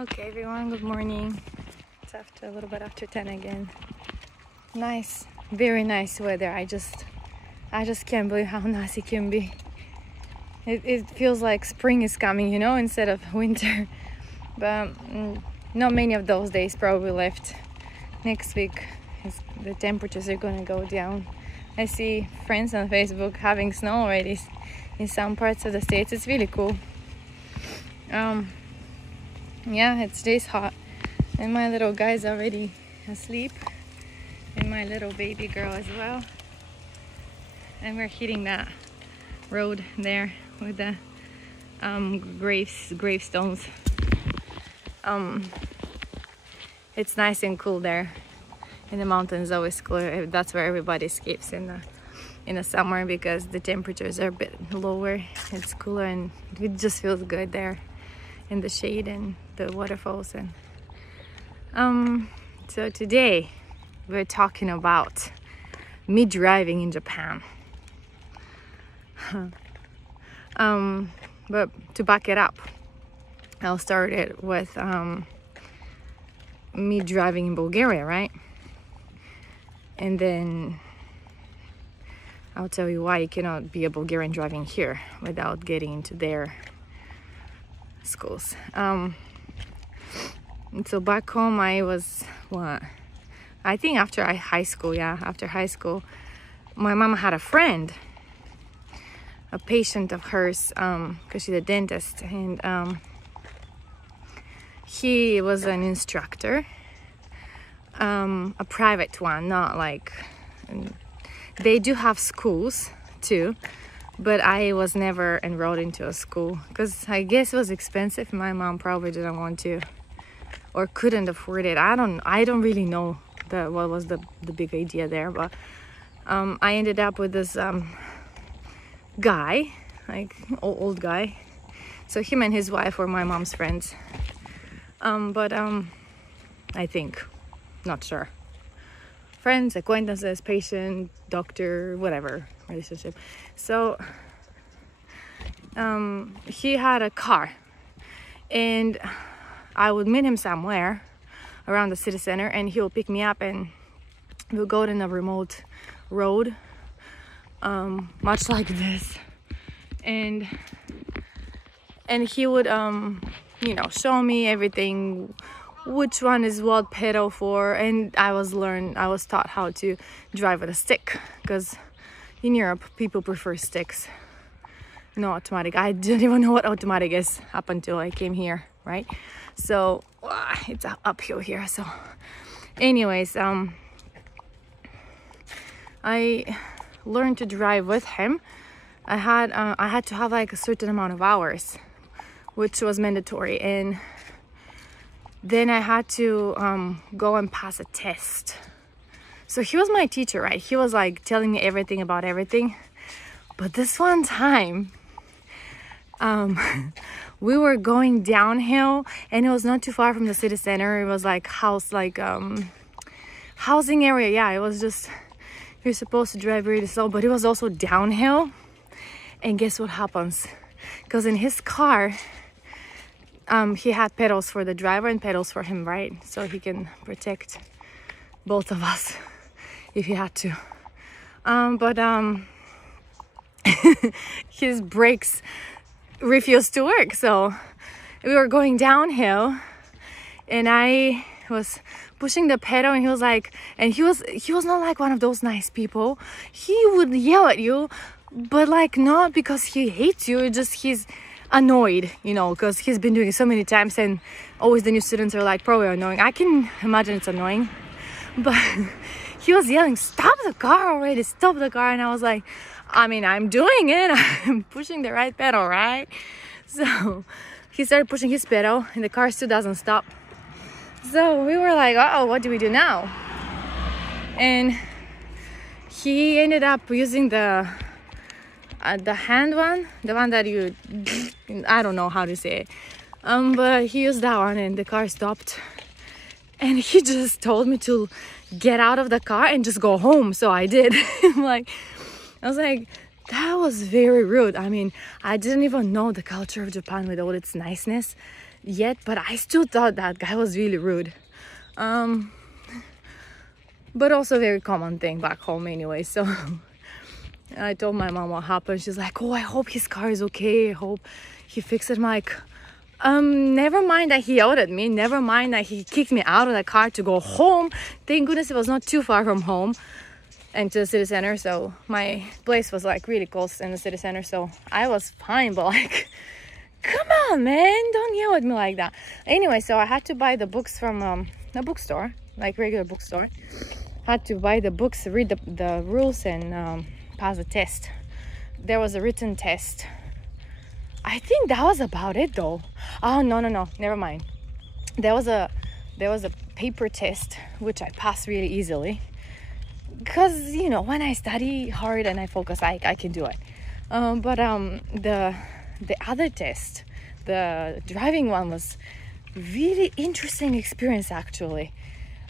Okay, everyone, good morning. It's after a little bit after 10 again. Nice, very nice weather. I just can't believe how nice it can be. It feels like spring is coming, instead of winter. But not many of those days probably left. Next week, the temperatures are gonna go down. I see friends on Facebook having snow already in some parts of the States. It's really cool. Yeah, it stays hot, and my little guy's already asleep, and my little baby girl as well. And we're hitting that road there with the gravestones. It's nice and cool there. In the mountains, always cool. That's where everybody escapes in the summer because the temperatures are a bit lower. It's cooler and it just feels good there in the shade and the waterfalls. And so today we're talking about me driving in Japan. But to back it up, I'll start it with me driving in Bulgaria, right? And then I'll tell you why you cannot be a Bulgarian driving here without getting into their schools. So back home I was I think after high school, my mama had a friend, a patient of hers, because she's a dentist, and he was an instructor, a private one, not like, they do have schools too, but I was never enrolled into a school because I guess it was expensive. My mom probably didn't want to or couldn't afford it. I don't really know what was the big idea there, but I ended up with this guy, like old guy. So him and his wife were my mom's friends, but I think, not sure, friends, acquaintances, patient, doctor, whatever relationship. So he had a car, and I would meet him somewhere around the city center, and he will pick me up and we'll go in a remote road, much like this, and he would show me everything, which one is what pedal for. And I was taught how to drive with a stick, because in Europe people prefer sticks, no automatic. I didn't even know what automatic is up until I came here, right? So it's uphill here. So anyways, I learned to drive with him. I had to have like a certain amount of hours, which was mandatory, and then I had to go and pass a test. So he was my teacher, right? He was like telling me everything about everything. But this one time, we were going downhill, and it was not too far from the city center. It was like housing area. Yeah, it was just, you're supposed to drive really slow, but it was also downhill. And guess what happens? Because in his car, he had pedals for the driver and pedals for him, right? So he can protect both of us if he had to. But his brakes refused to work. So we were going downhill, and I was pushing the pedal, and he was like, and he was not like one of those nice people. He would yell at you, but like not because he hates you, just he's annoyed, because he's been doing it so many times, and always the new students are like probably annoying. I can imagine it's annoying, but he was yelling, "Stop the car already, stop the car!" And I was like, I'm doing it, I'm pushing the right pedal, right? So he started pushing his pedal, and the car still doesn't stop. So we were like, oh, what do we do now? And he ended up using the hand one, the one that you, I don't know how to say it, but he used that one, and the car stopped, and he just told me to get out of the car and just go home. So I did. I was like, that was very rude. I didn't even know the culture of Japan with all its niceness. yet, but I still thought that guy was really rude. But also a very common thing back home anyway. So I told my mom what happened. She's like, oh, I hope his car is okay. I hope he fixed it. I'm like, never mind that he yelled at me. Never mind that he kicked me out of the car to go home. Thank goodness it was not too far from home and to the city center. So my place was like really close in the city center. So I was fine, but like, come on, man, don't yell at me like that. Anyway, so I had to buy the books from a bookstore, like regular bookstore. Had to buy the books, read the rules, and pass the test. There was a written test. I think that was about it though. Oh no, never mind. There was a paper test which I passed really easily, because you know, when I study hard and I focus, I can do it. But the other test, the driving one, was really interesting experience actually.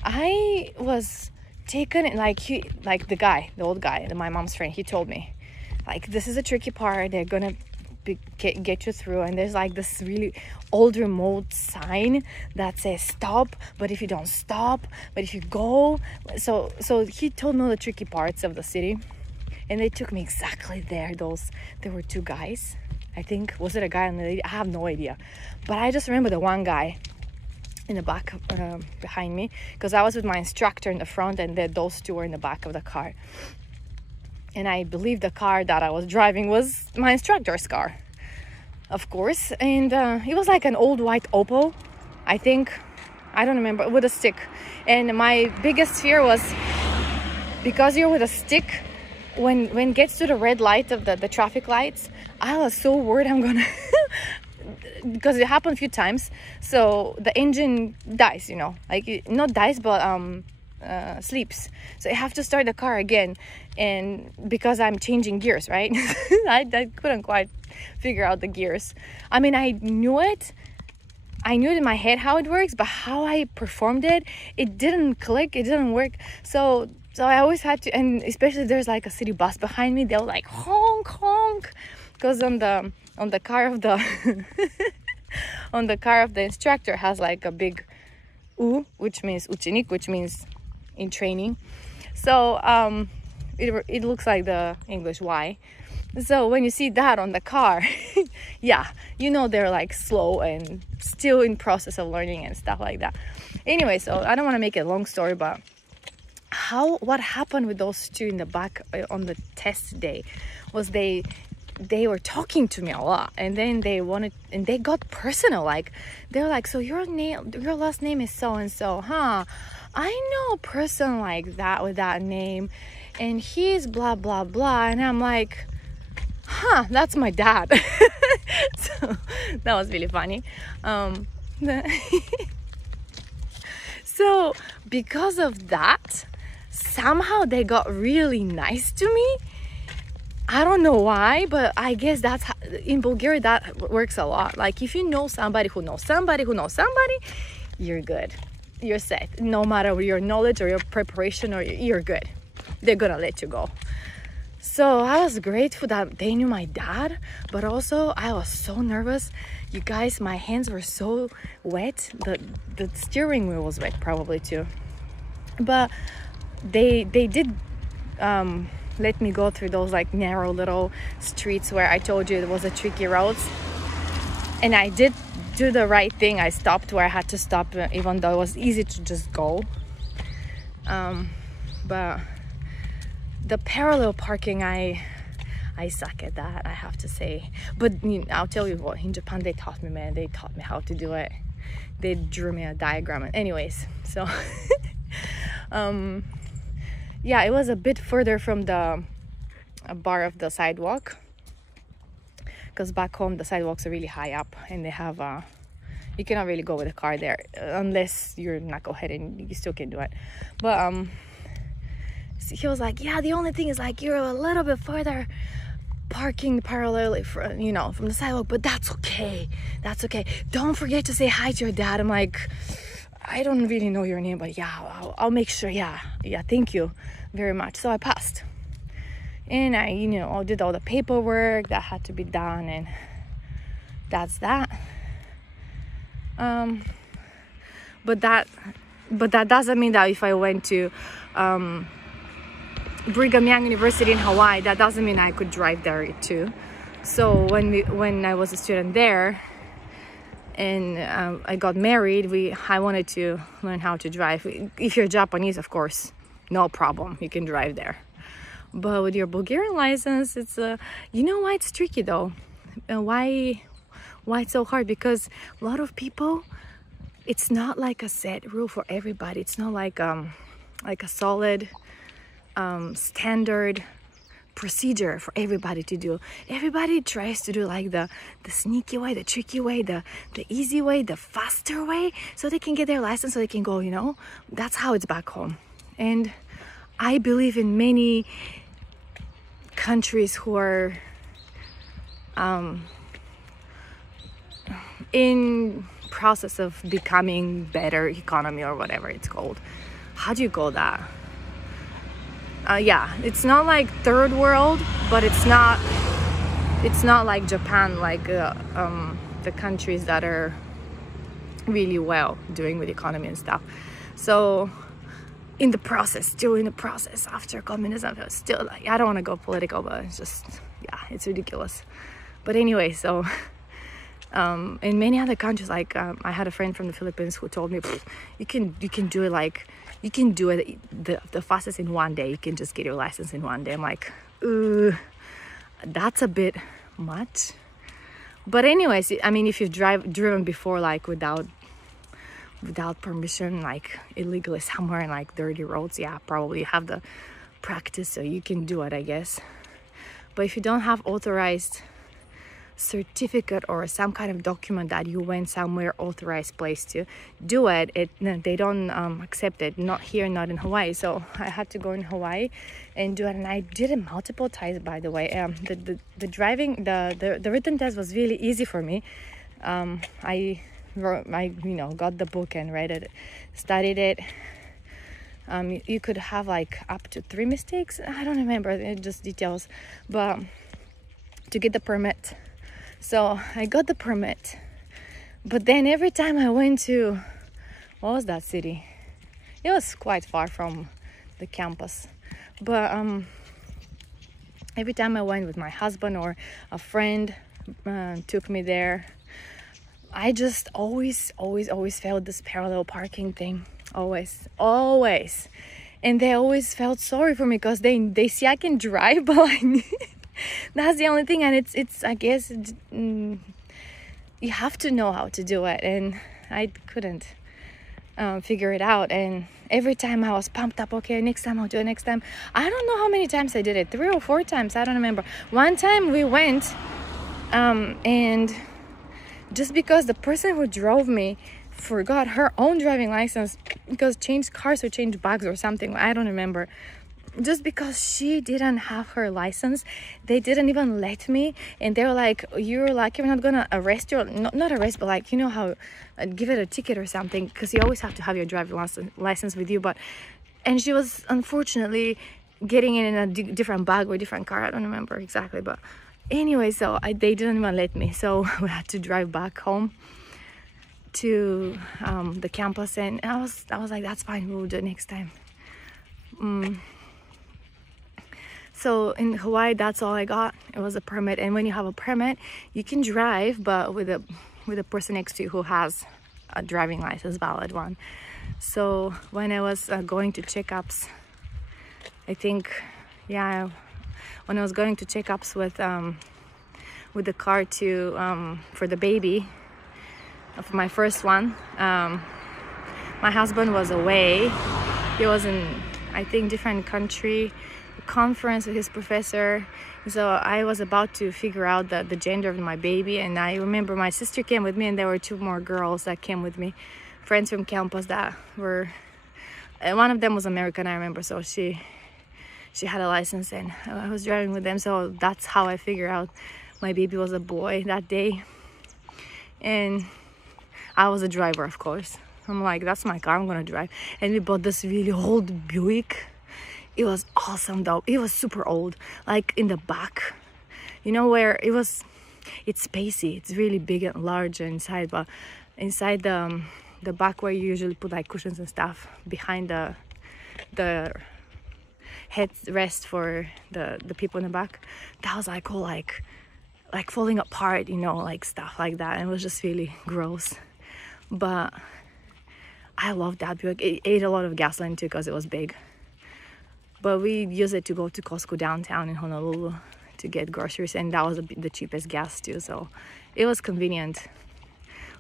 I was taken, like the old guy, my mom's friend, he told me, like, this is a tricky part, they're gonna get you through, and there's like this really old remote sign that says stop, but if you don't stop, but if you go, so he told me all the tricky parts of the city, and they took me exactly there. There were two guys, I think. Was it a guy and a lady? I have no idea, but I just remember the one guy in the back behind me, because I was with my instructor in the front, and those two were in the back of the car. And I believe the car that I was driving was my instructor's car, of course. And it was like an old white Opel, I think. I don't remember, with a stick. And my biggest fear was, because you're with a stick, when it gets to the red light of the traffic lights, I was so worried I'm gonna because it happened a few times. So the engine dies, you know, like, not dies, but sleeps. So I have to start the car again, and because I'm changing gears, right? I couldn't quite figure out the gears. I mean, I knew it in my head how it works, but how I performed it didn't click, it didn't work. So I always had to, and especially there's like a city bus behind me, they'll like honk honk, because on the car of the on the car of the instructor has like a big U, which means uchenik, which means in training. So it looks like the English Y. So when you see that on the car, yeah, you know they're like slow and still in process of learning and stuff like that. Anyway, so I don't want to make it a long story, but what happened with those two in the back on the test day was they were talking to me a lot, and then they got personal. Like, they're like, so your last name is so and so, huh? I know a person like that with that name, and he's blah blah blah. And I'm like, huh, that's my dad. So that was really funny. So because of that, somehow they got really nice to me. I don't know why, but I guess that's how, in Bulgaria, that works a lot. Like, if you know somebody who knows somebody who knows somebody, you're good. You're set. No matter your knowledge or your preparation, or you're good. They're gonna let you go. So I was grateful that they knew my dad, but also I was so nervous. You guys, my hands were so wet. The steering wheel was wet probably too. But they did let me go through those like narrow little streets where I told you it was a tricky roads, and I did do the right thing. I stopped where I had to stop, even though it was easy to just go. But the parallel parking, I suck at that, I have to say. But you know, I'll tell you what, in Japan they taught me, man. They taught me how to do it. They drew me a diagram. Anyways, so yeah, it was a bit further from the bar of the sidewalk, because back home the sidewalks are really high up, and they have you cannot really go with a car there unless you're knucklehead, and you still can do it. But he was like, yeah, the only thing is like you're a little bit further parking parallelly from, you know, from the sidewalk, but that's okay. Don't forget to say hi to your dad. I'm like, I don't really know your name, but yeah, I'll make sure. Yeah, thank you very much. So I passed, and I, you know, did all the paperwork that had to be done, and that's that. But that doesn't mean that if I went to Brigham Young University in Hawaii, that doesn't mean I could drive there too. So when I was a student there and I got married, I wanted to learn how to drive. If you're Japanese, of course, no problem, you can drive there. But with your Bulgarian license, it's you know why it's tricky though? Why it's so hard? Because a lot of people, it's not like a set rule for everybody. It's not like a solid standard procedure for everybody to do. Everybody tries to do like the sneaky way, the tricky way, the easy way, the faster way, so they can get their license, so they can go, you know. That's how it's back home. And I believe in many countries who are in process of becoming better economy, or whatever it's called. How do you call that? Yeah, it's not like third world, but it's not like Japan, like the countries that are really well doing with economy and stuff. So still in the process after communism, still, like, I don't want to go political, but it's just, yeah, it's ridiculous. But anyway, so in many other countries, like I had a friend from the Philippines who told me, you can do it, like you can do it the fastest in 1 day. You can just get your license in 1 day. I'm like, that's a bit much. But anyways, I mean, if you've driven before, like without permission, like illegally somewhere in like dirty roads, yeah, probably have the practice, so you can do it, I guess. But if you don't have authorized certificate or some kind of document that you went somewhere authorized place to do it, they don't accept it. Not here, not in Hawaii. So I had to go in Hawaii and do it, and I did it multiple times, by the way. The driving, the written test was really easy for me. I got the book and read it, studied it. You could have like up to 3 mistakes. I don't remember, it's just details. But to get the permit, so I got the permit. But then every time I went to, what was that city? It was quite far from the campus. But every time I went with my husband or a friend took me there, I just always felt this parallel parking thing. Always. And they always felt sorry for me because they see I can drive, but like, that's the only thing. And it's I guess you have to know how to do it, and I couldn't figure it out. And every time I was pumped up, okay, next time I'll do it, next time. I don't know how many times I did it, 3 or 4 times, I don't remember. One time we went and just because the person who drove me forgot her own driving license, because changed cars or changed bags or something, I don't remember. Just because she didn't have her license, they didn't even let me. And they were like, you're lucky we're not gonna arrest you. Not arrest, but like, you know how give it a ticket or something, because you always have to have your driving license with you. And she was unfortunately getting in a different bag or different car, I don't remember exactly. But anyway, so they didn't even let me, so we had to drive back home to the campus. And I was like, that's fine, we'll do it next time. So in Hawaii, that's all I got. It was a permit. And when you have a permit, you can drive, but with a person next to you who has a driving license, valid one. So when I was going to checkups, I think, yeah, when I was going to checkups with the car to for the baby of my first one, my husband was away. He was in, I think, different country, conference with his professor. So I was about to figure out the gender of my baby, and I remember my sister came with me, and there were 2 more girls that came with me, friends from campus that were, and one of them was American, I remember. So she had a license, and I was driving with them. So that's how I figured out my baby was a boy that day. And I was a driver, of course. I'm like, that's my car, I'm gonna drive. And we bought this really old Buick. It was awesome though. It was super old, like in the back, you know, where it's spacey, it's really big and large inside, but inside the back where you usually put like cushions and stuff, behind the headrest for the people in the back. That was like all like falling apart, you know, like stuff like that. And it was just really gross. But I loved that Buick. It ate a lot of gasoline too because it was big. But we used it to go to Costco downtown in Honolulu to get groceries, and that was the cheapest gas too. So it was convenient.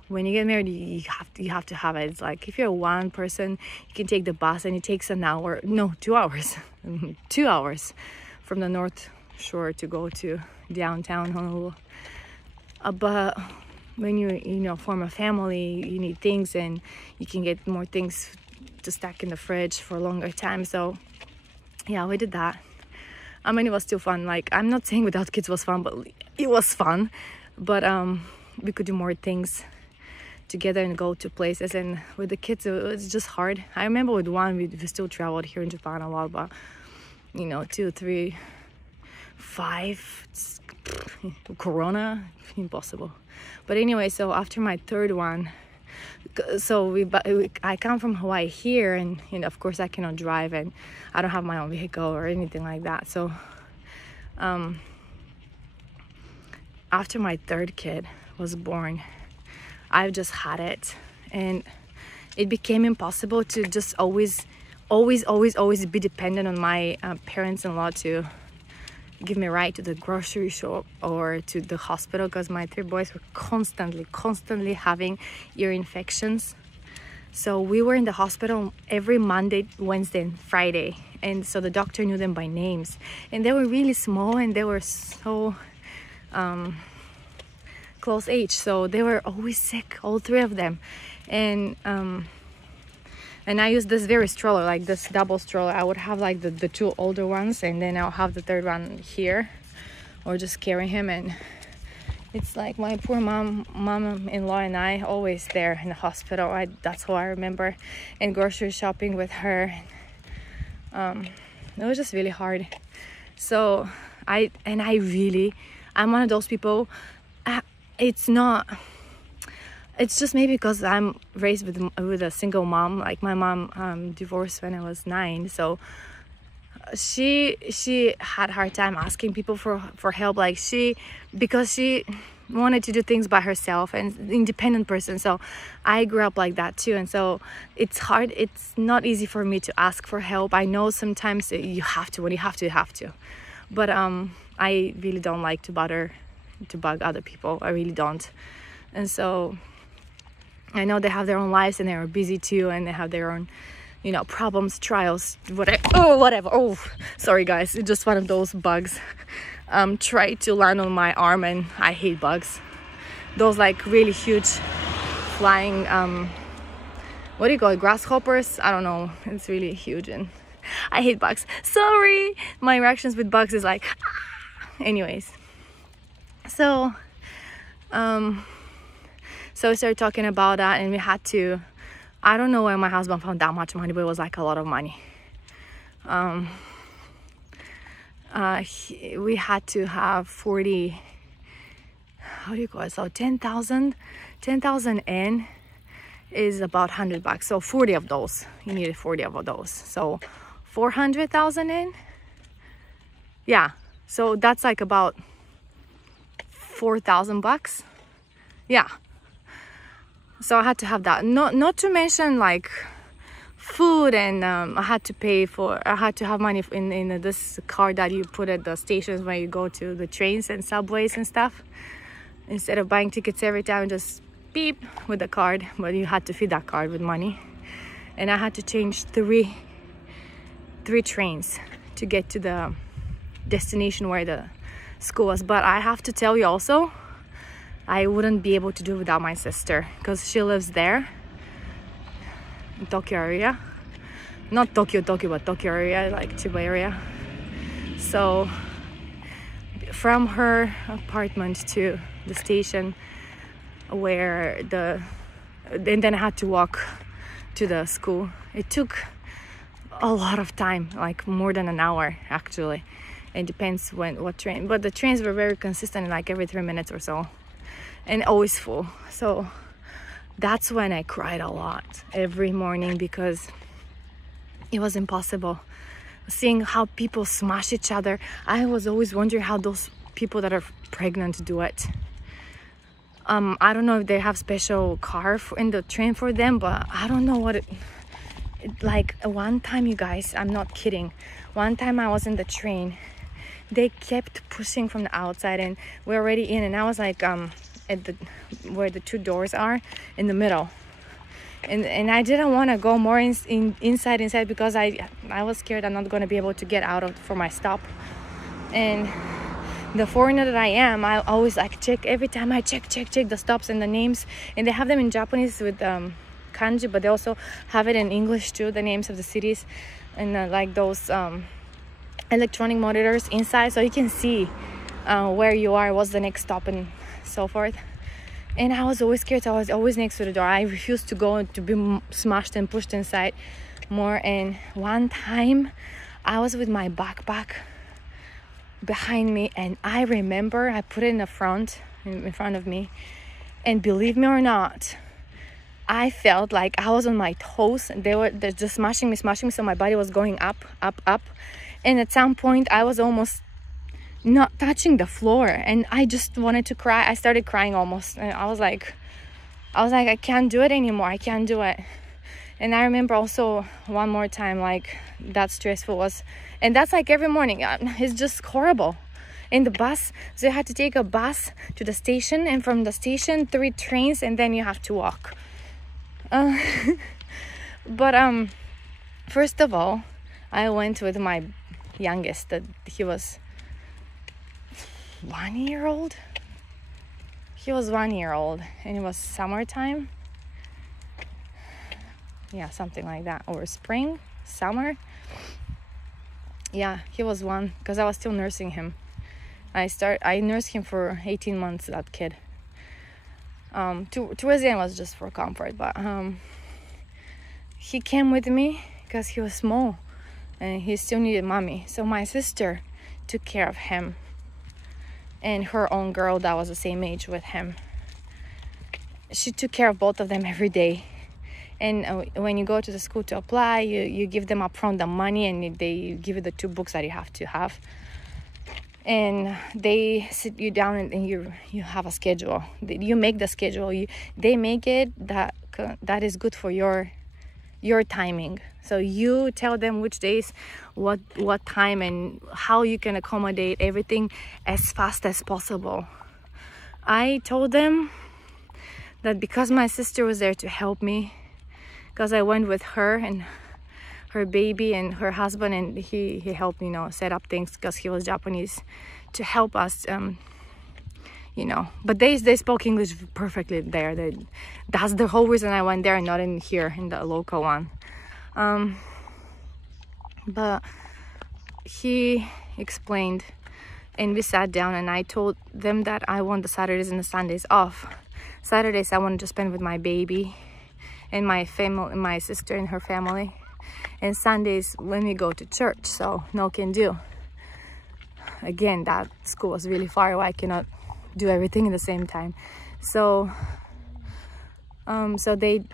When you get married, you have to have it. It's like if you're one person, you can take the bus, and it takes an hour, no, 2 hours, 2 hours from the North Shore to go to downtown Honolulu. But when you form a family, you need things, and you can get more things to stack in the fridge for a longer time. So yeah, we did that. I mean, it was still fun. Like, I'm not saying without kids was fun, but it was fun. But we could do more things together and go to places, and with the kids it was just hard. I remember with one we still traveled here in Japan a lot, but 2, 3, 5 Corona, impossible. But anyway, so after my third one, so I come from Hawaii here, and of course I cannot drive, and I don't have my own vehicle or anything like that. So after my third kid was born, I've just had it, and it became impossible to just always be dependent on my parents-in-law to give me a ride to the grocery shop or to the hospital, because my 3 boys were constantly having ear infections. So we were in the hospital every Monday, Wednesday, and Friday, and so the doctor knew them by names, and they were really small, and they were so close age, so they were always sick, all 3 of them. And I used this very stroller, like this double stroller. I would have like the 2 older ones, and then I'll have the third one here, or just carry him. And it's like my poor mom-in-law and I always there in the hospital. That's how I remember, and grocery shopping with her. It was just really hard. So I'm one of those people. It's just maybe because I'm raised with a single mom. Like, my mom divorced when I was 9, so she had a hard time asking people for help. Like, because she wanted to do things by herself, and independent person. So I grew up like that too, and so it's hard. It's not easy for me to ask for help. I know sometimes you have to. When you have to, you have to. But I really don't like to bug other people. I really don't. And so I know they have their own lives, and they are busy too, and they have their own problems, trials, whatever. Oh, sorry guys, it's just one of those bugs tried to land on my arm, and I hate bugs. Those like really huge flying what do you call it, grasshoppers? I don't know, it's really huge, and I hate bugs. Sorry, my reactions with bugs is like anyways. So we started talking about that, and we had to, I don't know where my husband found that much money, but it was like a lot of money. We had to have 40, how do you call it, so 10,000 yen is about $100. So 40 of those, you needed 40 of those, so 400,000 yen. Yeah, so that's like about $4,000. Yeah, so I had to have that. Not to mention like food, and I had to have money in this card that you put at the stations when you go to the trains and subways and stuff. Instead of buying tickets every time, just beep with the card, but you had to feed that card with money. And I had to change three trains to get to the destination where the school was. But I have to tell you also, I wouldn't be able to do it without my sister, because she lives there in Tokyo area. Not Tokyo, but Tokyo area, like Chiba area. So from her apartment to the station and then I had to walk to the school. It took a lot of time, like more than an hour actually. It depends what train, but the trains were very consistent, like every 3 minutes or so, and always full. So that's when I cried a lot every morning, because it was impossible seeing how people smash each other. I was always wondering how those people that are pregnant do it. I don't know if they have special car in the train for them, but I don't know what like one time, you guys, I'm not kidding, one time I was in the train, they kept pushing from the outside, and we're already in, and I was like at the where the 2 doors are, in the middle, and I didn't want to go more inside, because I was scared I'm not going to be able to get out of for my stop. And the foreigner that I am, I always like check, every time I check the stops and the names, and they have them in Japanese with kanji, but they also have it in English too, the names of the cities, and like those electronic monitors inside, so you can see where you are, what's the next stop, and so forth. And I was always scared, so I was always next to the door. I refused to go to be smashed and pushed inside more. And one time I was with my backpack behind me, and I remember I put it in front of me, and believe me or not, I felt like I was on my toes, and they're just smashing me, so my body was going up, and at some point I was almost not touching the floor, and I just wanted to cry. I started crying almost, and I was like I can't do it anymore, I can't do it. And I remember also one more time, like, that stressful was, and that's like every morning, it's just horrible. In the bus, so you had to take a bus to the station, and from the station 3 trains, and then you have to walk. But first of all, I went with my youngest, that he was 1 year old. He was 1 year old, and it was summertime. Yeah, something like that, or spring, summer. Yeah, he was 1, because I was still nursing him. I nursed him for 18 months, that kid. Towards the end was just for comfort, but he came with me because he was small and he still needed mommy. So my sister took care of him, and her own girl that was the same age with him, she took care of both of them every day. And when you go to the school to apply, you give them upfront the money, and they give you the 2 books that you have to have. And they sit you down, and you have a schedule. You make the schedule. They make it that is good for your timing. So you tell them which days, what time, and how you can accommodate everything as fast as possible. I told them that because my sister was there to help me, because I went with her and her baby and her husband, and he helped me, set up things, because he was Japanese, to help us, but they spoke English perfectly there. That's the whole reason I went there and not in here, in the local one. But he explained, and we sat down, and I told them that I want the Saturdays and the Sundays off. Saturdays I wanted to spend with my baby and my family, my sister and her family, and Sundays when we go to church, so no can do. Again, that school was really far away, I cannot do everything at the same time. So so they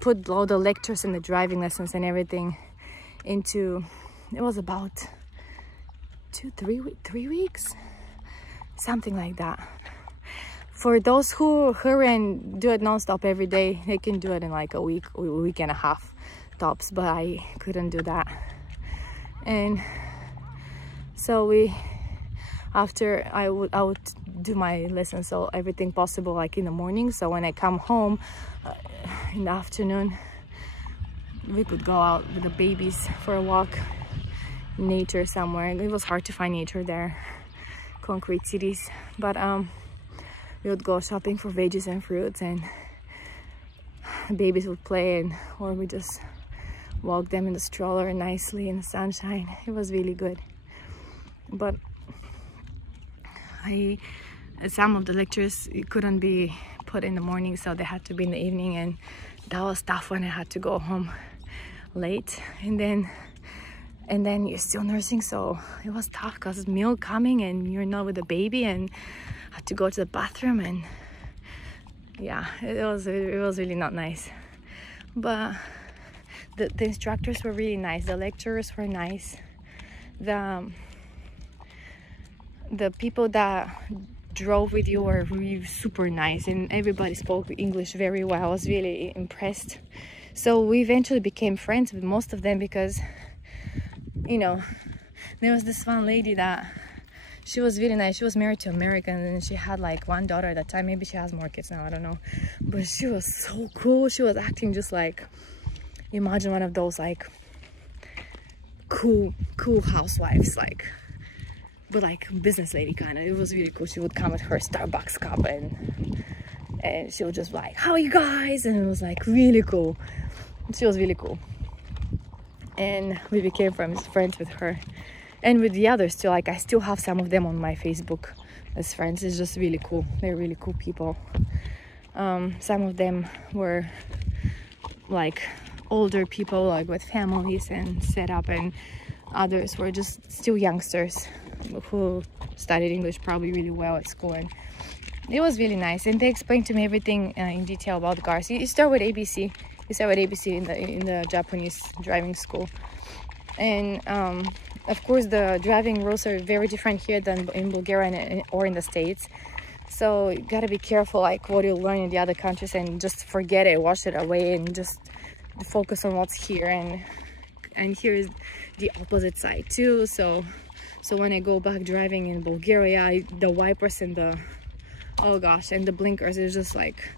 put all the lectures and the driving lessons and everything into, it was about 3 weeks, something like that. For those who hurry and do it non-stop every day, they can do it in like a week and a half tops, but I couldn't do that. And so after I would do my lessons, so everything possible, like in the morning. So when I come home in the afternoon, we could go out with the babies for a walk, nature somewhere. It was hard to find nature there, concrete cities, but we would go shopping for veggies and fruits, and babies would play, or we just walk them in the stroller nicely in the sunshine. It was really good. But some of the lectures couldn't be put in the morning, so they had to be in the evening, and that was tough when I had to go home late. And then you're still nursing, so it was tough because meal coming and you're not with the baby, and had to go to the bathroom, and yeah, it was really not nice. But the instructors were really nice. The lecturers were nice. The people that drove with you were really super nice, and everybody spoke English very well. I was really impressed. So we eventually became friends with most of them because, you know, there was this one lady that she was really nice. She was married to American and she had like one daughter at that time. Maybe she has more kids now, I don't know. But she was so cool. She was acting just like, imagine one of those like cool housewives, like, but like business lady kind of. It was really cool. She would come with her Starbucks cup and she would just like, how are you guys? And it was like really cool. She was really cool. And we became friends with her and with the others too. Like I still have some of them on my Facebook as friends. It's just really cool. They're really cool people. Some of them were like older people, like with families and set up, and others were just still youngsters who studied English probably really well at school. And it was really nice, and they explained to me everything in detail about cars. You start with ABC. You start with ABC in the Japanese driving school, and of course the driving rules are very different here than in Bulgaria or in the States. So you gotta be careful, like what you learn in the other countries, and just forget it, wash it away, and just focus on what's here. And here is the opposite side too. So when I go back driving in Bulgaria, the wipers and the, oh gosh, and the blinkers is just like,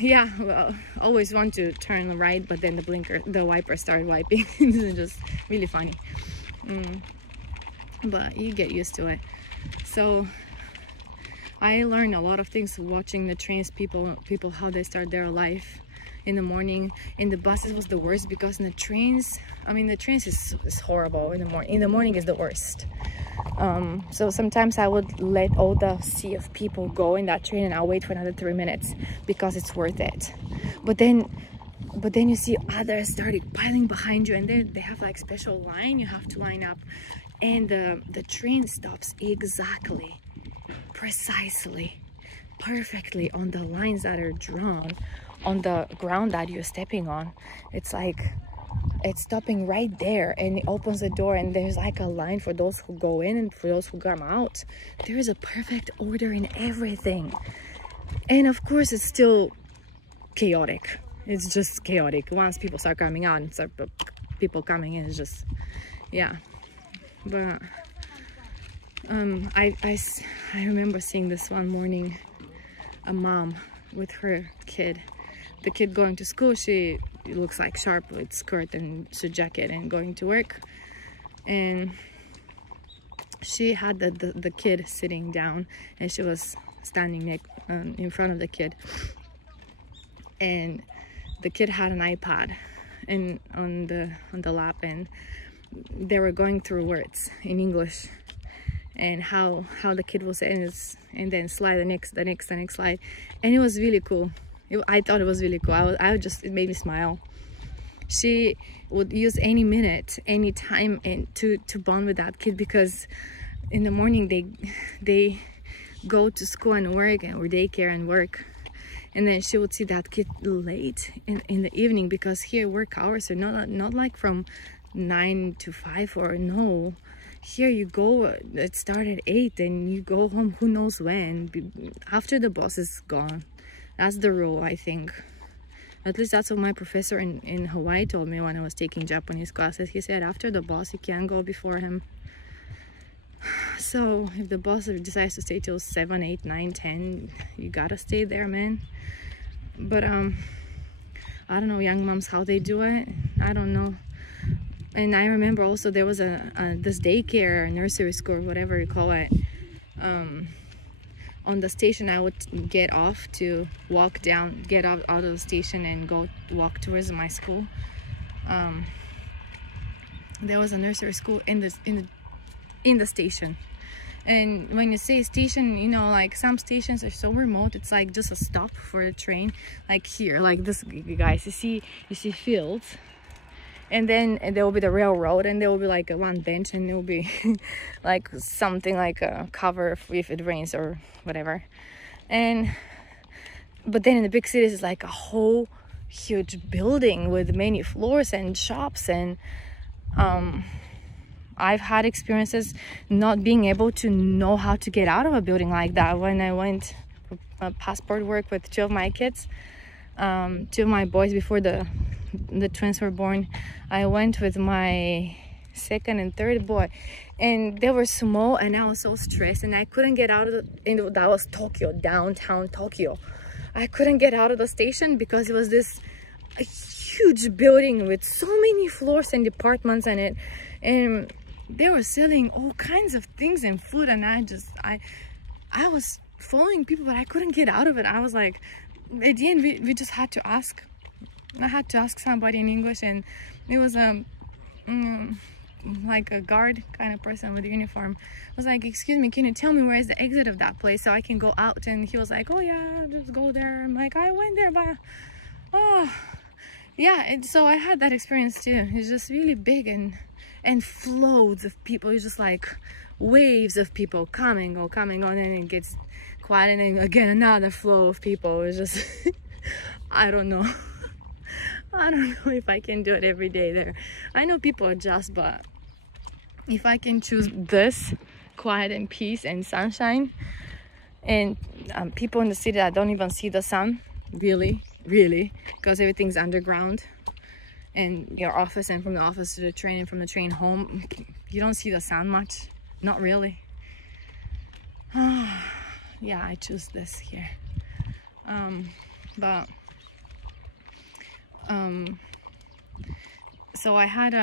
yeah, well, always want to turn right, but then the wipers start wiping. It's just really funny. But you get used to it. So I learned a lot of things watching the trains, people how they start their life in the morning. In the buses was the worst, because in the trains, I mean, the trains is horrible in the morning. In the morning is the worst. So sometimes I would let all the sea of people go in that train, and I'll wait for another 3 minutes because it's worth it. But then you see others started piling behind you, and then they have like special line you have to line up, and the train stops exactly, precisely, perfectly on the lines that are drawn on the ground that you're stepping on. It's like it's stopping right there, and it opens the door, and there's like a line for those who go in and for those who come out. There is a perfect order in everything. And of course it's still chaotic. It's just chaotic. Once people start coming out and start people coming in, it's just, yeah. But I remember seeing this one morning, a mom with her kid. The kid going to school, she looks like sharp with skirt and suit jacket and going to work, and she had the kid sitting down, and she was standing in front of the kid, and the kid had an iPad and on the lap, and they were going through words in English and how the kid was saying, and then slide the next slide, and it was really cool. I thought it was really cool. It made me smile. She would use any minute, any time, and to bond with that kid, because in the morning they go to school and work, or daycare and work, and then she would see that kid late in the evening, because here work hours are not like from 9 to 5, or no. Here you go, it started at 8 and you go home who knows when, after the boss is gone. That's the rule, I think. At least that's what my professor in Hawaii told me when I was taking Japanese classes. He said after the boss you can't go before him. So if the boss decides to stay till 7, 8, 9, 10, you gotta stay there, man. But I don't know young moms how they do it. I don't know. And I remember also there was this daycare, nursery school, whatever you call it. On the station, I would get off to walk down, get out of the station and walk towards my school. There was a nursery school in the station. And when you say station, you know, like some stations are so remote, it's like just a stop for a train. Like here, like this, guys, you see fields, and then there will be the railroad, and there will be like one bench, and there will be like something like a cover if it rains or whatever. And but then in the big cities, it's like a whole huge building with many floors and shops. And I've had experiences not being able to know how to get out of a building like that. When I went for passport work with two of my kids, two of my boys before the twins were born, I went with my second and third boy, and they were small, and I was so stressed, and I couldn't get out of that was Tokyo, downtown Tokyo. I couldn't get out of the station because it was this huge building with so many floors and departments in it, and they were selling all kinds of things and food, and I was following people, but I couldn't get out of it. I was like, at the end, we just had to ask. I had to ask somebody in English, and it was like a guard kind of person with a uniform. I was like, excuse me, can you tell me where is the exit of that place so I can go out? And he was like, oh yeah, just go there. I'm like, I went there, but oh yeah. And so I had that experience too. It's just really big and floats of people. It's just like waves of people coming, go, and then it gets quiet, and then again another flow of people. It's just I don't know. I don't know if I can do it every day there. I know people adjust, but if I can choose this quiet and peace and sunshine, and people in the city that don't even see the sun, really, because everything's underground, and your office, and from the office to the train, and from the train home, you don't see the sun much. Not really. Yeah, I choose this here. So I had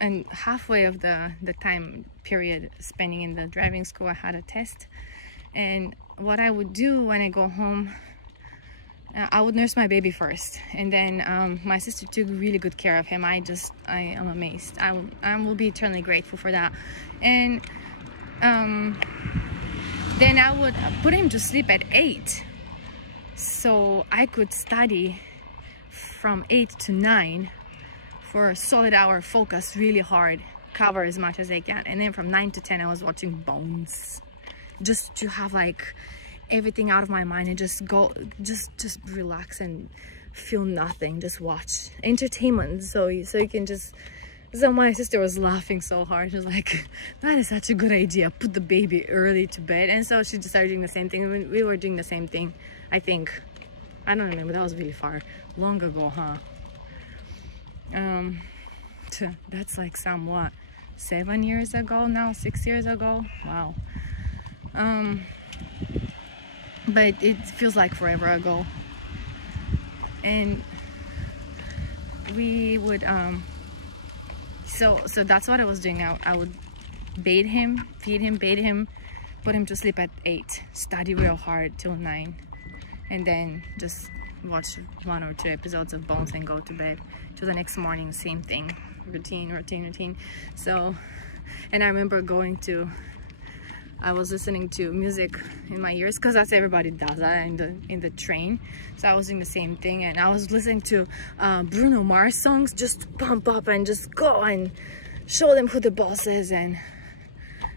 and halfway of the time period spending in the driving school, I had a test. And what I would do when I go home, I would nurse my baby first, and then my sister took really good care of him. I am amazed. I will be eternally grateful for that. And then I would put him to sleep at 8, so I could study from 8 to 9 for a solid hour, focus really hard, cover as much as I can. And then from 9 to 10 I was watching Bones, just to have like everything out of my mind and just relax and feel nothing, just watch entertainment. So you can just, so my sister was laughing so hard. She was like, that is such a good idea, put the baby early to bed. And so she just started doing the same thing. We were doing the same thing, I think. I don't remember, that was really long ago, huh? That's like somewhat 7 years ago now, 6 years ago. Wow. But it feels like forever ago. And we would so that's what I was doing. I would bathe him, feed him, bathe him, put him to sleep at 8, study real hard till 9, and then just watch 1 or 2 episodes of Bones and go to bed. To the next morning, same thing, routine. So, and I remember I was listening to music in my ears, because that's everybody does that in the train. So I was doing the same thing, and I was listening to Bruno Mars songs, just pump up and just go and show them who the boss is. And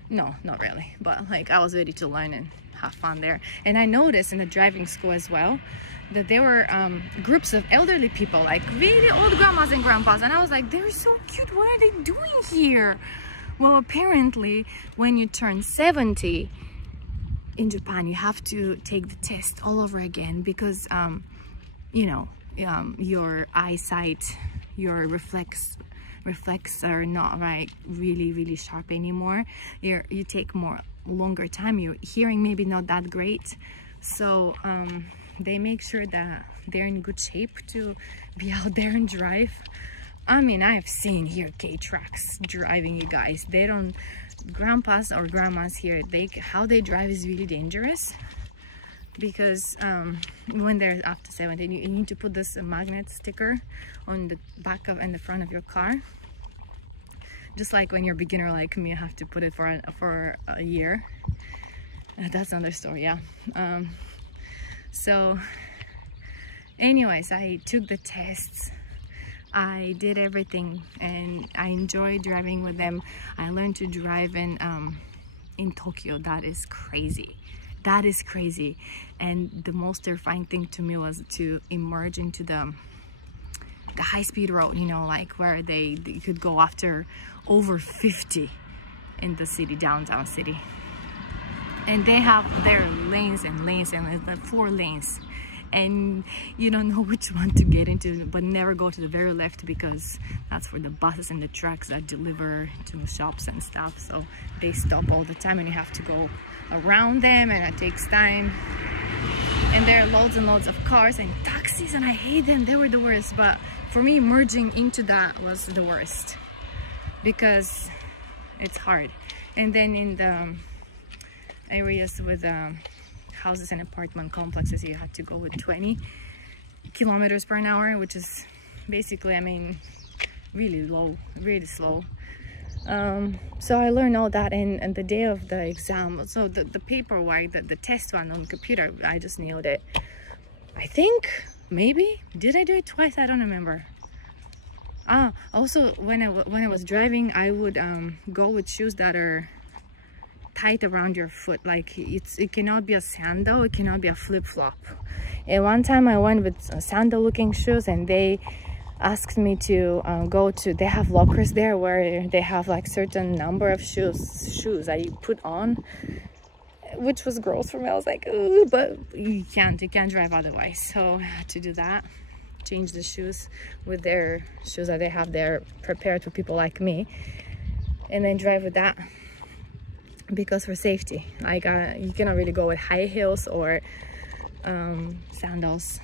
no, not really, but like I was ready to learn and have fun there. And I noticed in the driving school as well that there were groups of elderly people, like really old grandmas and grandpas, and I was like, they're so cute, what are they doing here? Well, apparently when you turn 70 in Japan, you have to take the test all over again, because you know, your eyesight, your reflex are not really sharp anymore. You take longer time, your hearing maybe not that great, so they make sure that they're in good shape to be out there and drive. I mean, I have seen here K-Trucks driving, you guys. They don't, grandpas or grandmas here, how they drive is really dangerous, because when they're after 70, you need to put this magnet sticker on the back of and the front of your car. Just like when you're a beginner like me, you have to put it for a year. That's another story, yeah. So anyways, I took the tests, I did everything, and I enjoyed driving with them. I learned to drive in Tokyo. That is crazy. That is crazy. And the most terrifying thing to me was to emerge into the high-speed road, you know, like where they could go after over 50 in the city, downtown city. And they have their lanes and lanes and 4 lanes, and you don't know which one to get into, but never go to the very left because that's for the buses and the trucks that deliver to shops and stuff. So they stop all the time and you have to go around them, and it takes time. And there are loads and loads of cars and taxis, and I hate them. They were the worst. But for me, merging into that was the worst because it's hard. And then in the areas with houses and apartment complexes, you had to go with 20 kilometers per hour, which is basically, I mean, really low, really slow. So I learned all that, and the day of the exam, so the paperwork, the test one on computer, I just nailed it. I think, maybe, did I do it twice? I don't remember. Also when I was driving, I would go with shoes that are tight around your foot. Like it cannot be a sandal, it cannot be a flip-flop. And one time I went with sandal looking shoes, and they asked me to go to, they have lockers there where they have like certain number of shoes that you put on, which was gross for me. I was like, ooh, but you can't drive otherwise. So I had to do that, change the shoes with their shoes that they have there prepared for people like me, and then drive with that, because for safety, like you cannot really go with high heels or sandals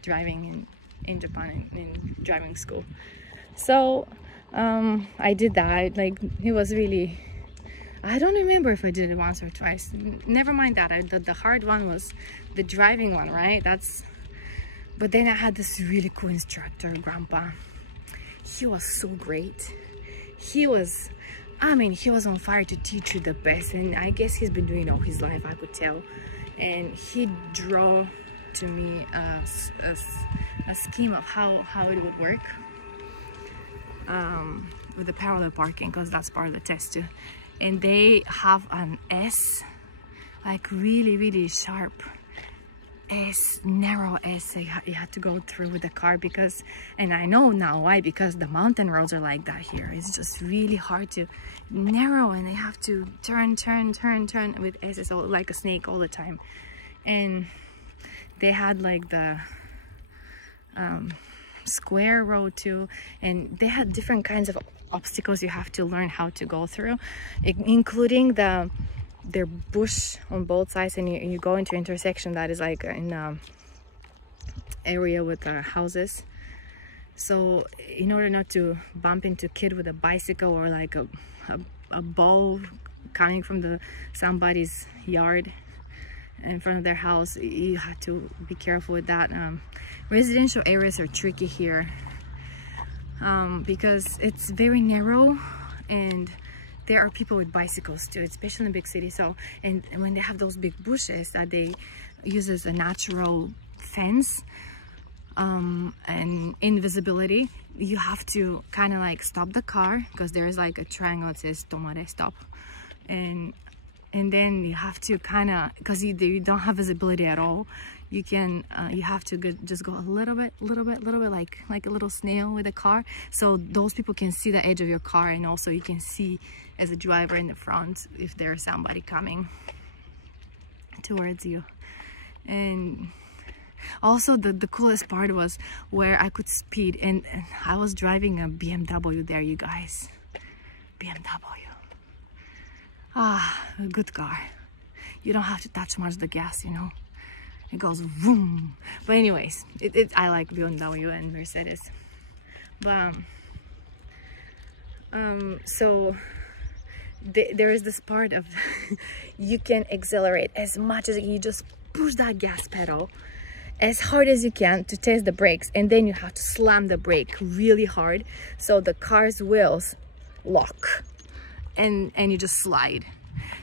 driving in Japan in driving school. So I did that. Like, it was really, I don't remember if I did it once or twice. Never mind that. The hard one was the driving one, right? But then I had this really cool instructor, Grandpa. He was so great. He was on fire to teach you the best, and I guess he's been doing it all his life, I could tell. And he drew to me a scheme of how it would work with the parallel parking, because that's part of the test too. And they have an S, like really sharp S, narrow S, you had to go through with the car, because, and I know now why, because the mountain roads are like that here. It's just really hard to narrow, and they have to turn with S, so like a snake all the time. And they had like the square road too, and they had different kinds of obstacles you have to learn how to go through, including their bush on both sides, and you go into intersection that is like in area with houses. So in order not to bump into a kid with a bicycle, or like a ball coming from somebody's yard in front of their house, you have to be careful with that. Residential areas are tricky here because it's very narrow, and there are people with bicycles too, especially in big cities. So, and when they have those big bushes that they use as a natural fence and invisibility, you have to kind of like stop the car, because there's like a triangle that says "Tomare," stop, and then you have to kind of, because you don't have visibility at all, you have to just go a little bit, like a little snail with a car, so those people can see the edge of your car, and also you can see as a driver in the front if there's somebody coming towards you. And also the coolest part was where I could speed, and I was driving a BMW there, you guys. BMW. Ah, a good car. You don't have to touch much the gas, you know. It goes vroom. But anyways, I like BMW and Mercedes. But so there is this part of you can accelerate as much as you just push that gas pedal as hard as you can to test the brakes, and then you have to slam the brake really hard so the car's wheels lock, and you just slide.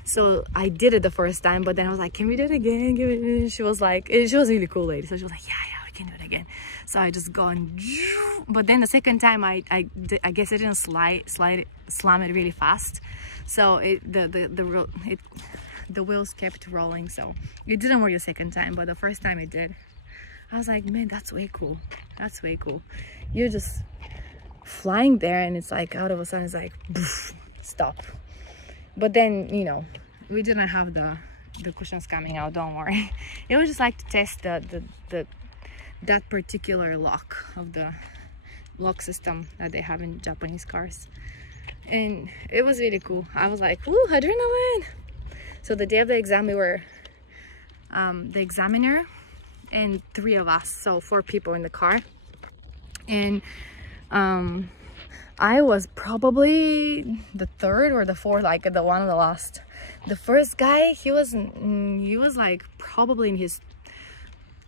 So I did it the first time, but then I was like, can we do it again? She was like, she was a really cool lady, so she was like, yeah, we can do it again. So I just go and, but then the second time I guess I didn't slam it really fast, so the the wheels kept rolling. So it didn't work the second time, but the first time it did. I was like, man, that's way cool. That's way cool. You're just flying there and it's like out of a sudden it's like poof, stop. But then, you know, we didn't have the cushions coming out, don't worry. It was just like to test that particular lock of the lock system that they have in Japanese cars, and it was really cool. I was like, woo, adrenaline. So the day of the exam, we were the examiner and 3 of us, so 4 people in the car. And I was probably the 3rd or the 4th, like the one of the last. The first guy, he was like probably in his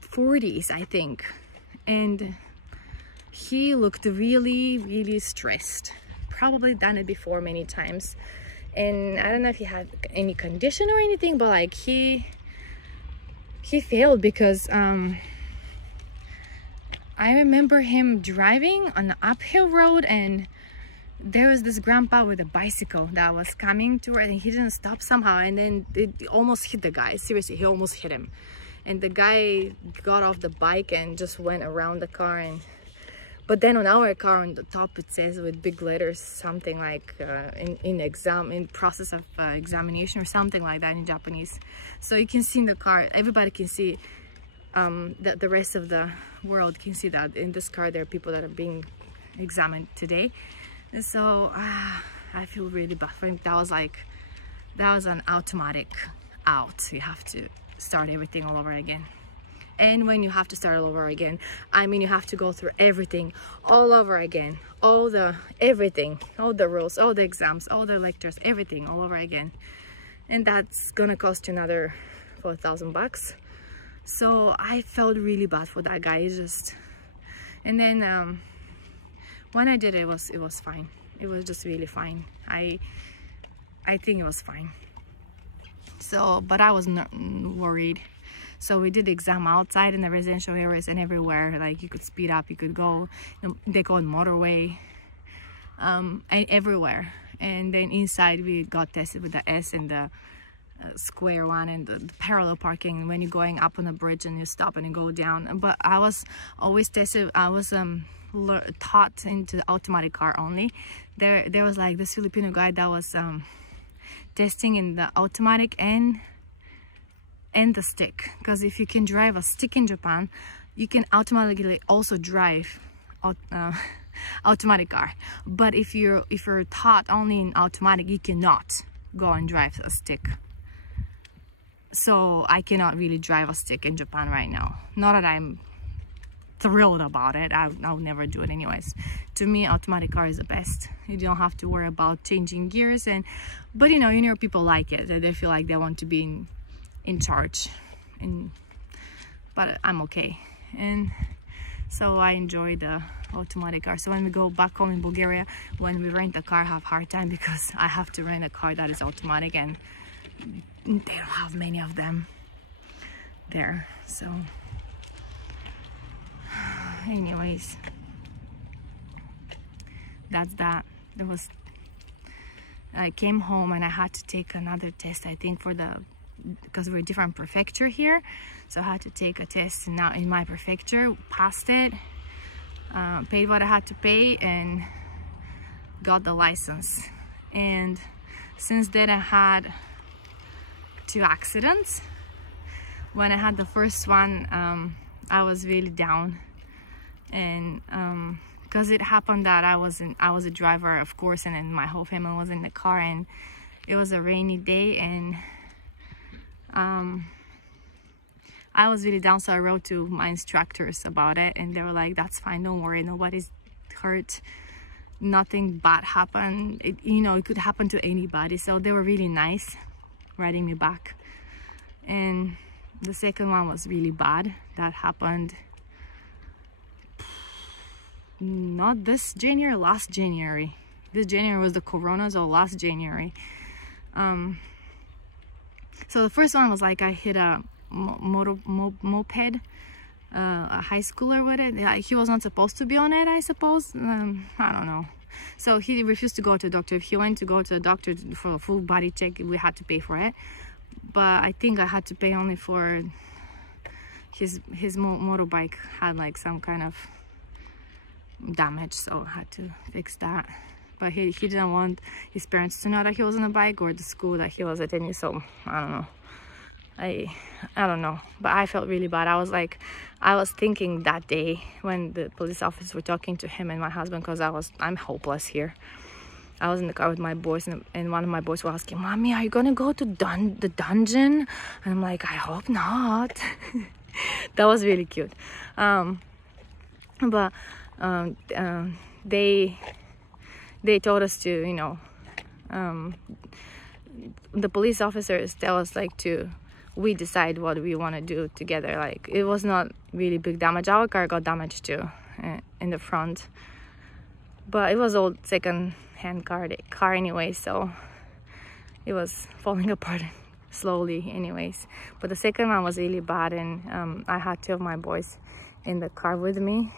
40s, I think, and he looked really stressed. Probably done it before many times, and I don't know if he had any condition or anything, but like he failed because I remember him driving on the uphill road, and there was this grandpa with a bicycle that was coming toward, and he didn't stop somehow, and then it almost hit the guy. Seriously, he almost hit him, and the guy got off the bike and just went around the car. And but then on our car, on the top, it says with big letters something like in process of examination or something like that in Japanese. So you can see in the car, everybody can see, the rest of the world can see that in this car there are people that are being examined today. And so I feel really bad for him. That was an automatic out. You have to start everything all over again. And when you have to start all over again, I mean, you have to go through everything all over again, everything, all the rules, all the exams, all the lectures, everything all over again. And that's gonna cost you another $4,000. So I felt really bad for that guy. It's just, and then when I did it, it was fine. It was just really fine. I think it was fine. So, but I was not worried. So we did the exam outside in the residential areas and everywhere. Like you could speed up, you could go, they call it motorway, and everywhere. And then inside we got tested with the S and the square one and the parallel parking when you're going up on the bridge and you stop and you go down. But I was always tested. I was taught into the automatic car only. There was like this Filipino guy that was testing in the automatic and the stick, because if you can drive a stick in Japan, you can automatically also drive automatic car. But if you're taught only in automatic, you cannot go and drive a stick. So I cannot really drive a stick in Japan right now. Not that I'm thrilled about it. I'll never do it anyways. To me, automatic car is the best. You don't have to worry about changing gears, but you know people like it. They feel like they want to be in charge, but I'm okay. And so I enjoy the automatic car. So when we go back home in Bulgaria, when we rent a car, I have a hard time because I have to rent a car that is automatic, and they don't have many of them there. So anyways, that's that. I came home and I had to take another test, I think, because we're a different prefecture here, so I had to take a test now in my prefecture, passed it, paid what I had to pay, and got the license. And since then I had 2 accidents. When I had the first one, I was really down, and because it happened that I was a driver, of course, and then my whole family was in the car, and it was a rainy day, and I was really down. So I wrote to my instructors about it, and they were like, that's fine, don't worry, nobody's hurt, nothing bad happened. It could happen to anybody. So they were really nice, writing me back. And the second one was really bad. That happened not this January, last January. This January was the corona, so last January. So the first one was like I hit a moped, a high schooler with it. He was not supposed to be on it, I suppose. I don't know. So he refused to go to the doctor. If he went to go to the doctor for a full body check, we had to pay for it. but I think I had to pay only for his motorbike had like some kind of damage, so I had to fix that. But he didn't want his parents to know that he was on a bike, or the school that he was attending, so I don't know. I don't know, but I felt really bad. I was thinking that day when the police officers were talking to him and my husband, because I'm hopeless here. I was in the car with my boys, and one of my boys was asking, "Mommy, are you gonna go to the dungeon?" And I'm like, "I hope not." That was really cute. But they told us to, you know, the police officers tell us like we decide what we want to do together. Like, it was not really big damage. Our car got damaged too in the front, but it was old second-hand car anyway, so it was falling apart slowly anyways. But the second one was really bad, and I had two of my boys in the car with me,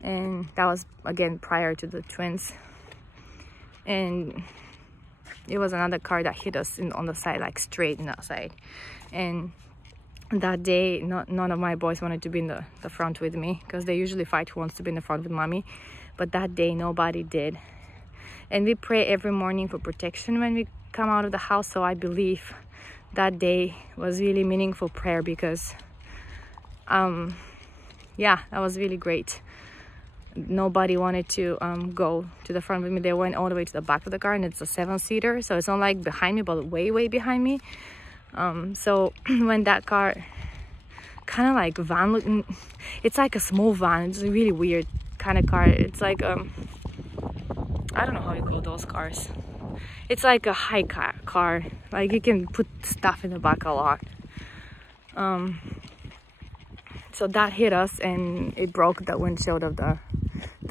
and that was again prior to the twins. And it was another car that hit us on the side, like straight in the side. And that day, none of my boys wanted to be in the front with me, because they usually fight who wants to be in the front with mommy. But that day, nobody did. And we pray every morning for protection when we come out of the house. So I believe that day was really meaningful prayer, because yeah, that was really great. Nobody wanted to go to the front with me. They went all the way to the back of the car, and it's a 7-seater, so it's not like behind me, but way behind me. So when that car, kind of like van, it's like a small van, it's a really weird kind of car. It's like I don't know how you call those cars. It's like a high car, like you can put stuff in the back a lot. So that hit us, and it broke the windshield of the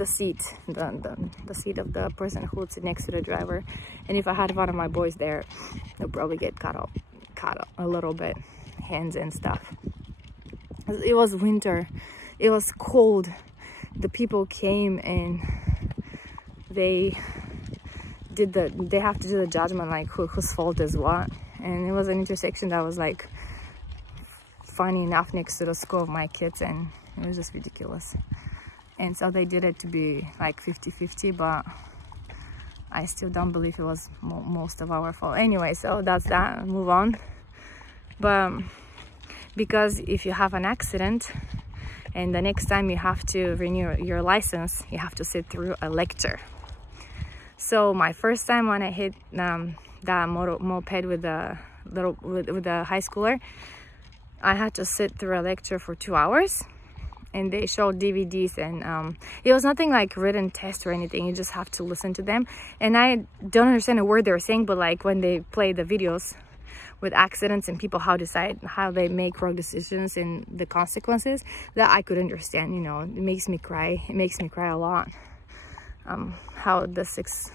seat, the seat of the person who would sit next to the driver. And if I had one of my boys there, they'll probably get cut up a little bit, hands and stuff. It was winter, it was cold. The people came and they have to do the judgment, like whose fault is what. And it was an intersection that was like funny enough next to the school of my kids, and it was just ridiculous. And so they did it to be like 50-50, but I still don't believe it was most of our fault. Anyway, so that's that, move on. But because if you have an accident and the next time you have to renew your license, you have to sit through a lecture. So my first time when I hit that moped with the high schooler, I had to sit through a lecture for 2 hours. And they showed DVDs, and it was nothing like written test or anything. You just have to listen to them. And I don't understand a word they were saying, but like when they play the videos with accidents and people how they make wrong decisions and the consequences, that I could understand. You know, it makes me cry. It makes me cry a lot. How the sixth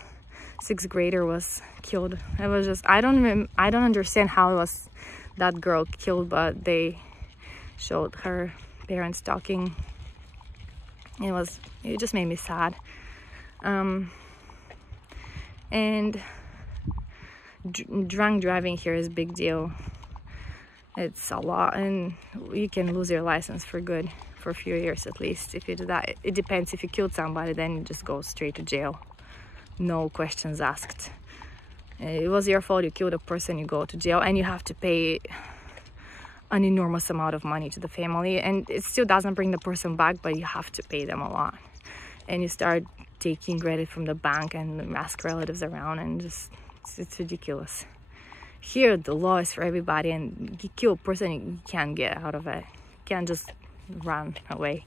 grader was killed. It was just, I don't understand how it was that girl killed, but they showed her parents talking. It just made me sad. And drunk driving here is a big deal. It's a lot, and you can lose your license for good for a few years at least if you do that. It depends. If you killed somebody, then you just go straight to jail, no questions asked. It was your fault, you killed a person, you go to jail, and you have to pay an enormous amount of money to the family, and it still doesn't bring the person back, but you have to pay them a lot. And you start taking credit from the bank and ask relatives around, and just it's ridiculous. Here the law is for everybody, and you kill a person, you can't get out of it. You can't just run away.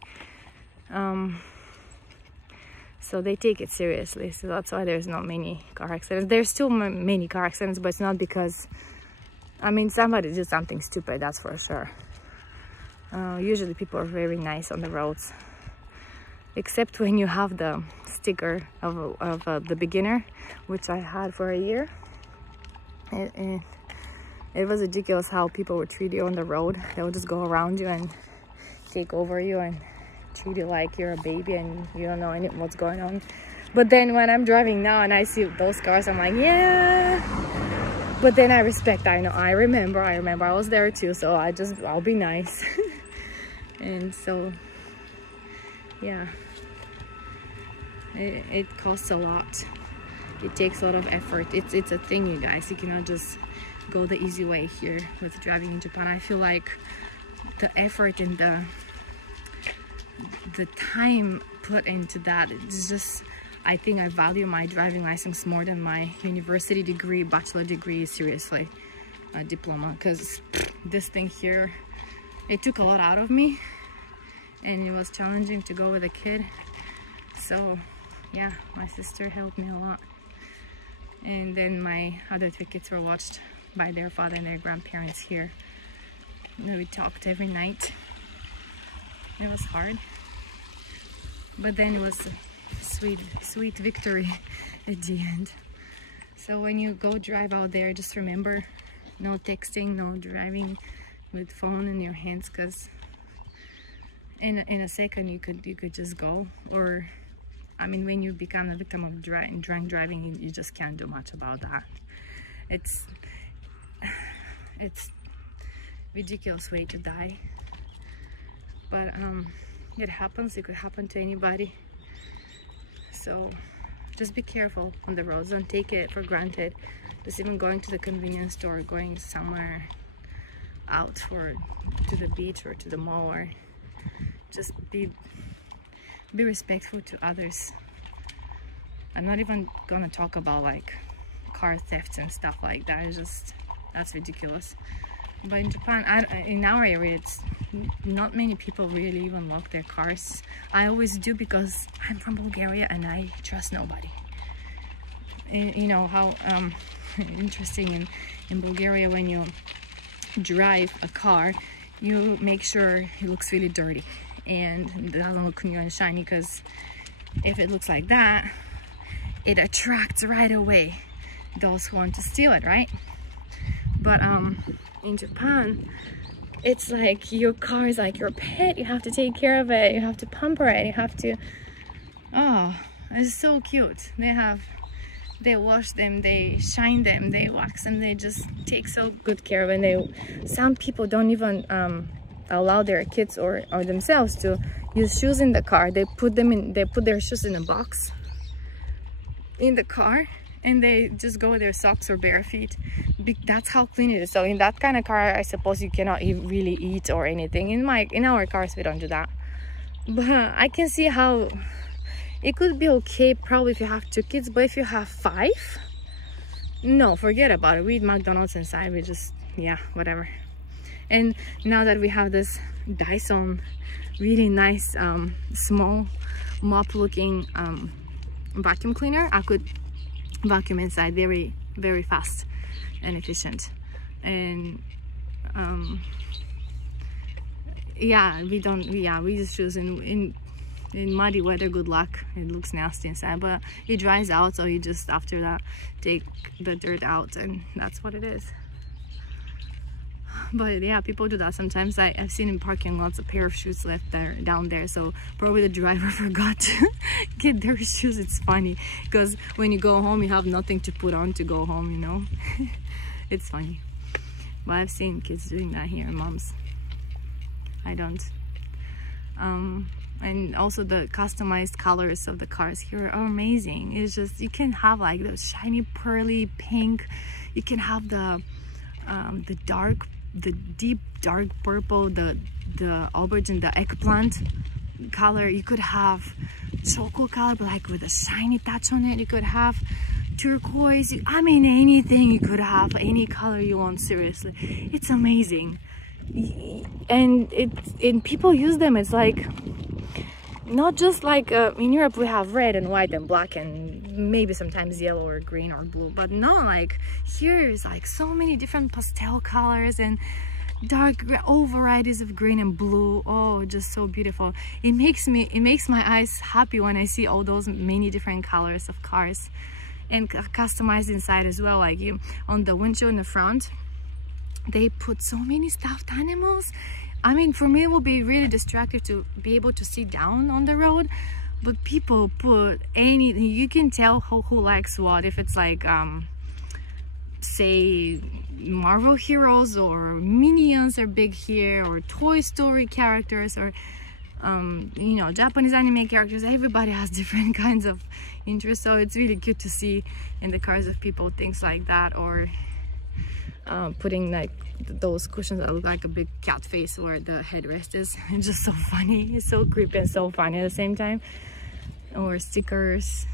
So they take it seriously, so that's why there's not many car accidents. There's still many car accidents, but it's not because, I mean, somebody did something stupid, that's for sure. Usually people are very nice on the roads, except when you have the sticker of the beginner, which I had for a year. And it was ridiculous how people would treat you on the road. They would just go around you and take over you and treat you like you're a baby and you don't know what's going on. But then when I'm driving now and I see those cars, I'm like, yeah, But then I respect, I remember I was there too, so I'll be nice. And so yeah, it costs a lot. It takes a lot of effort. It's a thing, you guys. You cannot just go the easy way here with driving in Japan. I feel like the effort and the time put into that, it's just, I think I value my driving license more than my university degree, bachelor degree, seriously, diploma, because this thing here, it took a lot out of me, and it was challenging to go with a kid. So yeah, my sister helped me a lot. And then my other 3 kids were watched by their father and their grandparents here. And we talked every night. It was hard, but then it was a sweet victory at the end. So when you go drive out there, just remember, no texting, no driving with phone in your hands, because in a second you could just go. Or I mean, when you become a victim of drunk driving, you just can't do much about that. It's ridiculous way to die, but it happens. It could happen to anybody. So just be careful on the roads. Don't take it for granted. Just even going to the convenience store, going somewhere out to the beach or to the mall, or just be respectful to others. I'm not even gonna talk about like car thefts and stuff like that. It's just, that's ridiculous. But in Japan, in our area, it's not many people really even lock their cars. I always do, because I'm from Bulgaria and I trust nobody. And you know how interesting in Bulgaria, when you drive a car, you make sure it looks really dirty and it doesn't look new and shiny, because if it looks like that, it attracts right away those who want to steal it, right? But in Japan, it's like your car is like your pet. You have to take care of it, you have to pamper it, you have to, oh, it's so cute. They wash them, they shine them, they wax them, they just take so good care of it. Some people don't even allow their kids or themselves to use shoes in the car. They put their shoes in a box in the car, and they just go with their socks or bare feet. That's how clean it is. So in that kind of car, I suppose you cannot really eat or anything. In our cars, we don't do that. But I can see how it could be okay probably if you have 2 kids, but if you have 5, no, forget about it. We eat McDonald's inside. We just, yeah, whatever. And now that we have this Dyson really nice small mop looking vacuum cleaner, I could vacuum inside very, very fast and efficient. And yeah, we just choose in muddy weather. Good luck. It looks nasty inside, but it dries out, so you just after that take the dirt out, and that's what it is. But yeah, people do that sometimes. I've seen in parking lots a pair of shoes left there down there, so probably the driver forgot to get their shoes. It's funny because when you go home, you have nothing to put on to go home, you know. It's funny. But I've seen kids doing that here, moms. I don't. And also the customized colors of the cars here are amazing. It's just, you can have like those shiny pearly pink, you can have the deep dark purple, the aubergine, the eggplant color. You could have chocolate color but like with a shiny touch on it. You could have turquoise. I mean, anything you could have, any color you want, seriously. It's amazing. And people use them. It's like not just like in Europe we have red and white and black and maybe sometimes yellow or green or blue, but no, like here is like so many different pastel colors and all varieties of green and blue. Oh, just so beautiful. It makes my eyes happy when I see all those many different colors of cars, and customized inside as well. Like you on the windshield in the front, they put so many stuffed animals. I mean, for me it will be really distracting to be able to see down on the road, but people put anything. You can tell who likes what. If it's like say Marvel heroes or Minions are big here, or Toy Story characters, or you know, Japanese anime characters. Everybody has different kinds of interests, so it's really cute to see in the cars of people things like that, or putting like those cushions that look like a big cat face where the headrest is. It's just so funny. It's so creepy and so funny at the same time. Or stickers.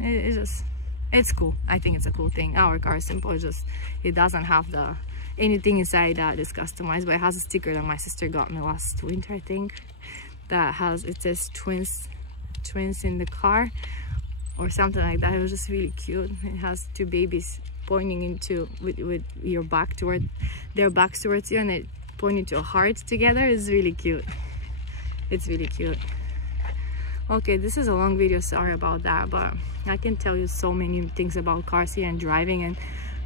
It's cool. I think it's a cool thing. Our car is simple. It's just, it doesn't have the anything inside that is customized, but it has a sticker that my sister got me last winter, I think, that has, it says twins in the car or something like that. It was just really cute. It has two babies pointing into with your back toward their backs towards you, and it pointing to a heart together. Is really cute. It's really cute. Okay, this is a long video, sorry about that, but I can tell you so many things about cars here and driving, and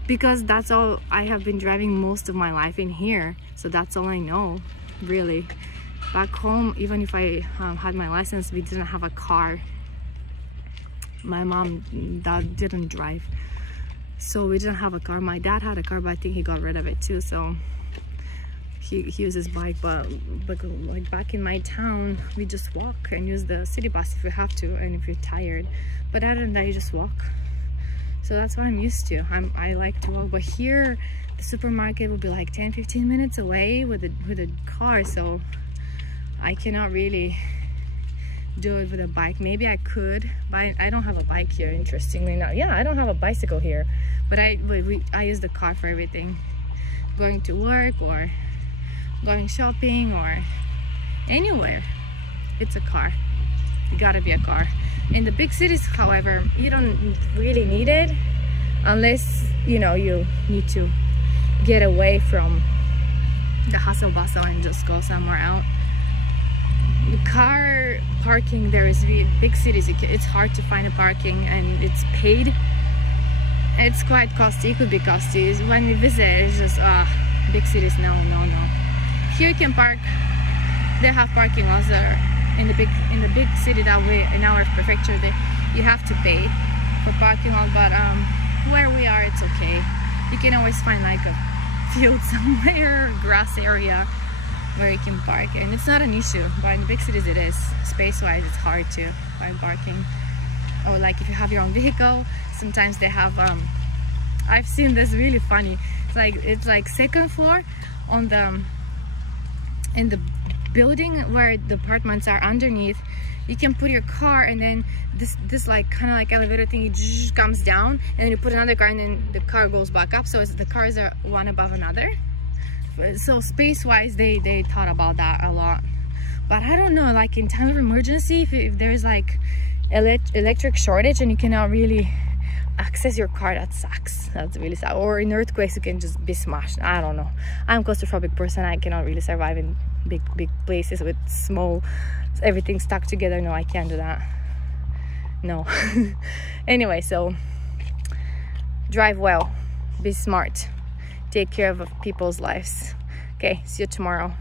because that's all I have been driving most of my life in here, so that's all I know really. Back home, even if I had my license, we didn't have a car. My mom, dad didn't drive, so we didn't have a car. My dad had a car, but I think he got rid of it too, so he uses bike. But like back in my town, we just walk and use the city bus if you have to and if you're tired, but other than that you just walk. So that's what I'm used to. I like to walk, but here the supermarket will be like 10-15 minutes away with a car, so I cannot really do it with a bike. Maybe I could, but I don't have a bike here, interestingly enough. Yeah, I don't have a bicycle here, but I use the car for everything. Going to work or going shopping or anywhere, it's a car. You gotta be a car. In the big cities, however, you don't really need it unless, you know, you need to get away from the hustle bustle and just go somewhere out. The car parking there is really big cities. It's hard to find a parking, and it's paid. It's quite costly. It could be costly. When we visit, it's just big cities. No. Here you can park. They have parking laws there in the big city that way. In our prefecture, you have to pay for parking lot. But where we are, it's okay. You can always find like a field somewhere, grass area, where you can park, and it's not an issue. But in the big cities it is. Space-wise, it's hard to find parking. Or like if you have your own vehicle, sometimes they have I've seen this really funny. It's like second floor on the in the building where the apartments are underneath. You can put your car, and then this like kind of like elevator thing, it comes down, and then you put another car, and then the car goes back up, so the cars are one above another. So space-wise, they thought about that a lot. But I don't know, like in time of emergency, if there's like electric shortage and you cannot really access your car, that sucks. That's really sad. Or in earthquakes, you can just be smashed. I don't know. I'm a claustrophobic person. I cannot really survive in big places with small, everything stuck together. No, I can't do that. No. Anyway, so drive well, be smart, take care of people's lives. Okay, see you tomorrow.